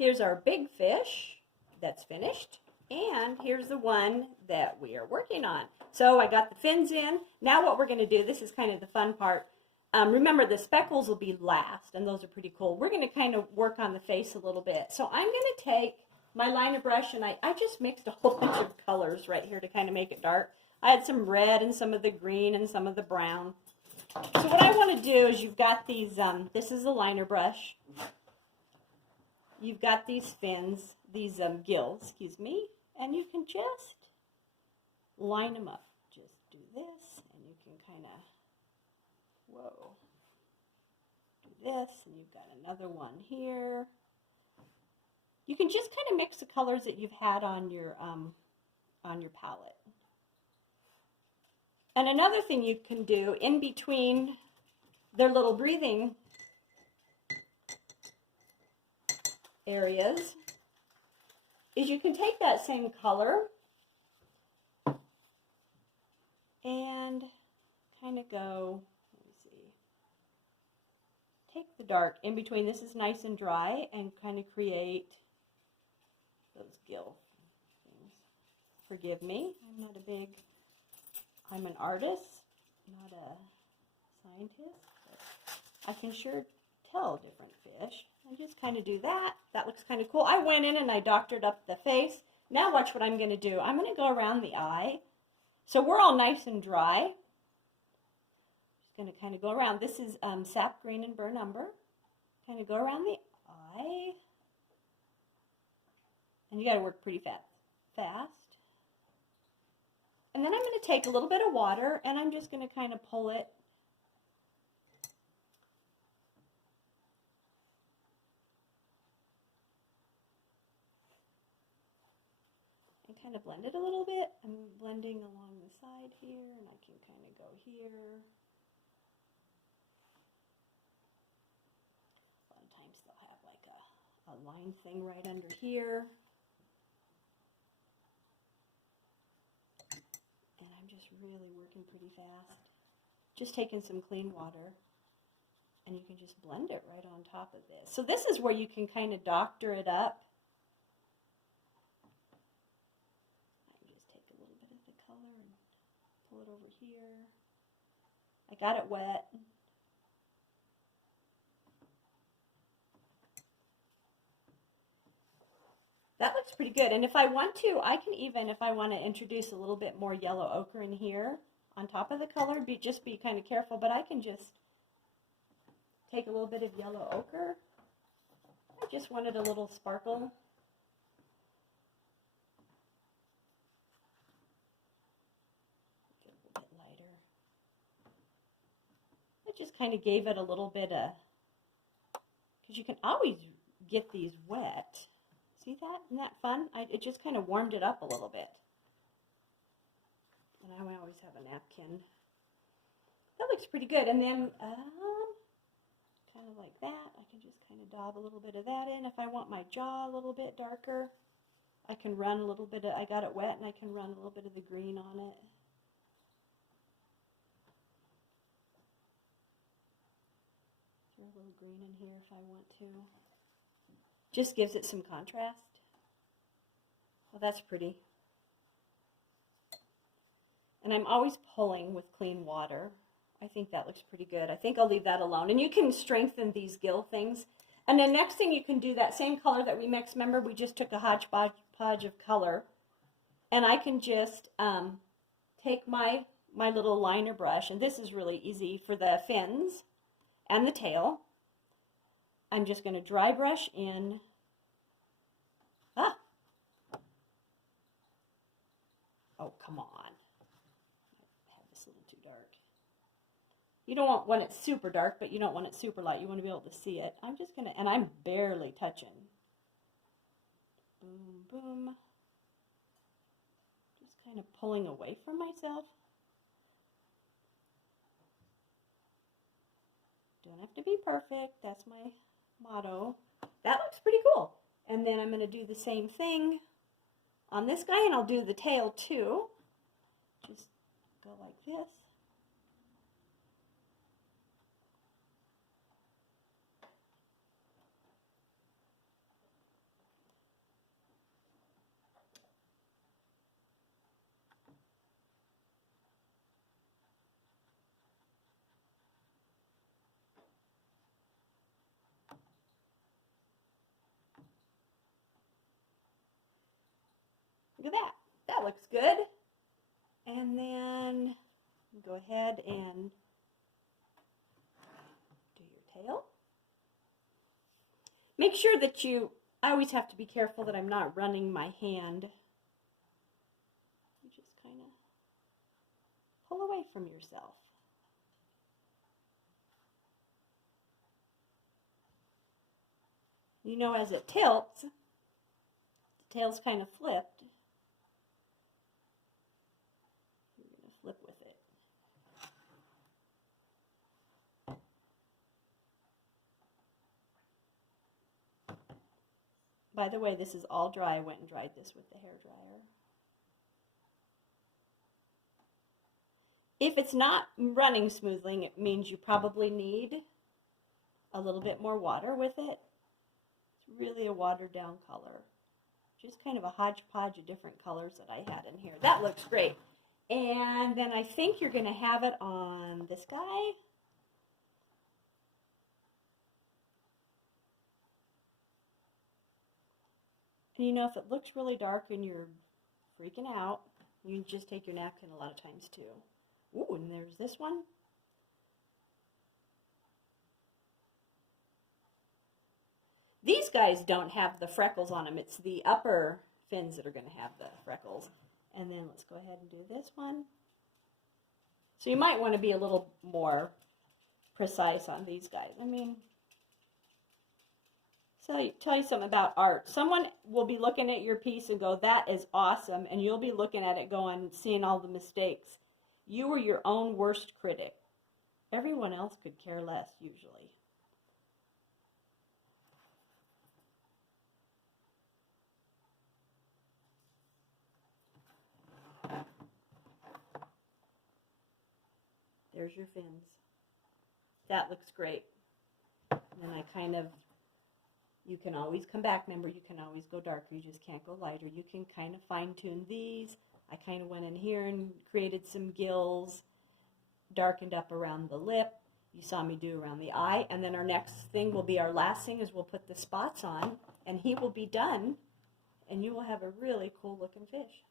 Here's our big fish that's finished. And here's the one that we are working on. So I got the fins in. Now what we're going to do, this is kind of the fun part. Remember, the speckles will be last, and those are pretty cool. We're going to kind of work on the face a little bit. So I'm going to take my liner brush, and I just mixed a whole bunch of colors right here to kind of make it dark. I had some red and some of the green and some of the brown. So what I want to do is you've got these, this is a liner brush. You've got these fins, these gills, excuse me, and you can just line them up. Just do this, and you can kind of, whoa, do this, and you've got another one here. You can just kind of mix the colors that you've had on your palette. And another thing you can do in between their little breathing areas is you can take that same color and kind of go, let me see, take the dark in between. This is nice and dry, and kind of create those gill things. Forgive me, I'm an artist, not a scientist, but I can sure tell different fish. And just kind of do that. That looks kind of cool. I went in and I doctored up the face. Now watch what I'm going to do. I'm going to go around the eye. So we're all nice and dry. Just going to kind of go around. This is sap green and burnt umber. Kind of go around the eye. And you got to work pretty fast. And then I'm going to take a little bit of water and I'm just going to kind of pull it and kind of blend it a little bit. I'm blending along the side here, and I can kind of go here. A lot of times they'll have like a line thing right under here. Really working pretty fast. Just taking some clean water, and you can just blend it right on top of this. So this is where you can kind of doctor it up. I can just take a little bit of the color and pull it over here. I got it wet. That looks pretty good. And if I want to, I can even, if I want to introduce a little bit more yellow ochre in here on top of the color, just be kind of careful, but I can just take a little bit of yellow ochre. I just wanted a little sparkle. Get a little bit lighter. I just kind of gave it a little bit of, because you can always get these wet. See that? Isn't that fun? It just kind of warmed it up a little bit. And I always have a napkin. That looks pretty good. And then, kind of like that, I can just kind of daub a little bit of that in. If I want my jaw a little bit darker, I can run a little bit of, I got it wet, and I can run a little bit of the green on it. Throw a little green in here if I want to. Just gives it some contrast. Well, that's pretty. And I'm always pulling with clean water. I think that looks pretty good. I think I'll leave that alone. And you can strengthen these gill things. And the next thing you can do, that same color that we mixed, remember we just took a hodgepodge of color. And I can just take my little liner brush, and this is really easy for the fins and the tail. I'm just going to dry brush in. Oh, come on. I have this a little too dark. You don't want it super dark, but you don't want it super light. You want to be able to see it. I'm just going to, and I'm barely touching. Boom, boom. Just kind of pulling away from myself. Don't have to be perfect. That's my motto. That looks pretty cool. And then I'm going to do the same thing on this guy, and I'll do the tail too. Just go like this. that looks good. And then go ahead and do your tail. Make sure that I always have to be careful that I'm not running my hand. You just kind of pull away from yourself. You know, as it tilts, the tail's kind of flipped. You're going to flip with it. By the way, this is all dry. I went and dried this with the hairdryer. If it's not running smoothly, it means you probably need a little bit more water with it. It's really a watered down color. Just kind of a hodgepodge of different colors that I had in here. That looks great. And then I think you're going to have it on this guy. And you know, if it looks really dark and you're freaking out, you can just take your napkin a lot of times too. Ooh, and there's this one. These guys don't have the freckles on them. It's the upper fins that are going to have the freckles. And then let's go ahead and do this one. So you might want to be a little more precise on these guys. I mean, so tell you something about art. Someone will be looking at your piece and go, that is awesome. And you'll be looking at it going, seeing all the mistakes. You are your own worst critic. Everyone else could care less, usually. There's your fins. That looks great. And then I kind of, you can always come back. Remember, you can always go darker. You just can't go lighter. You can kind of fine tune these. I kind of went in here and created some gills, darkened up around the lip. You saw me do around the eye. And then our next thing will be, our last thing is we'll put the spots on, and he will be done, and you will have a really cool looking fish.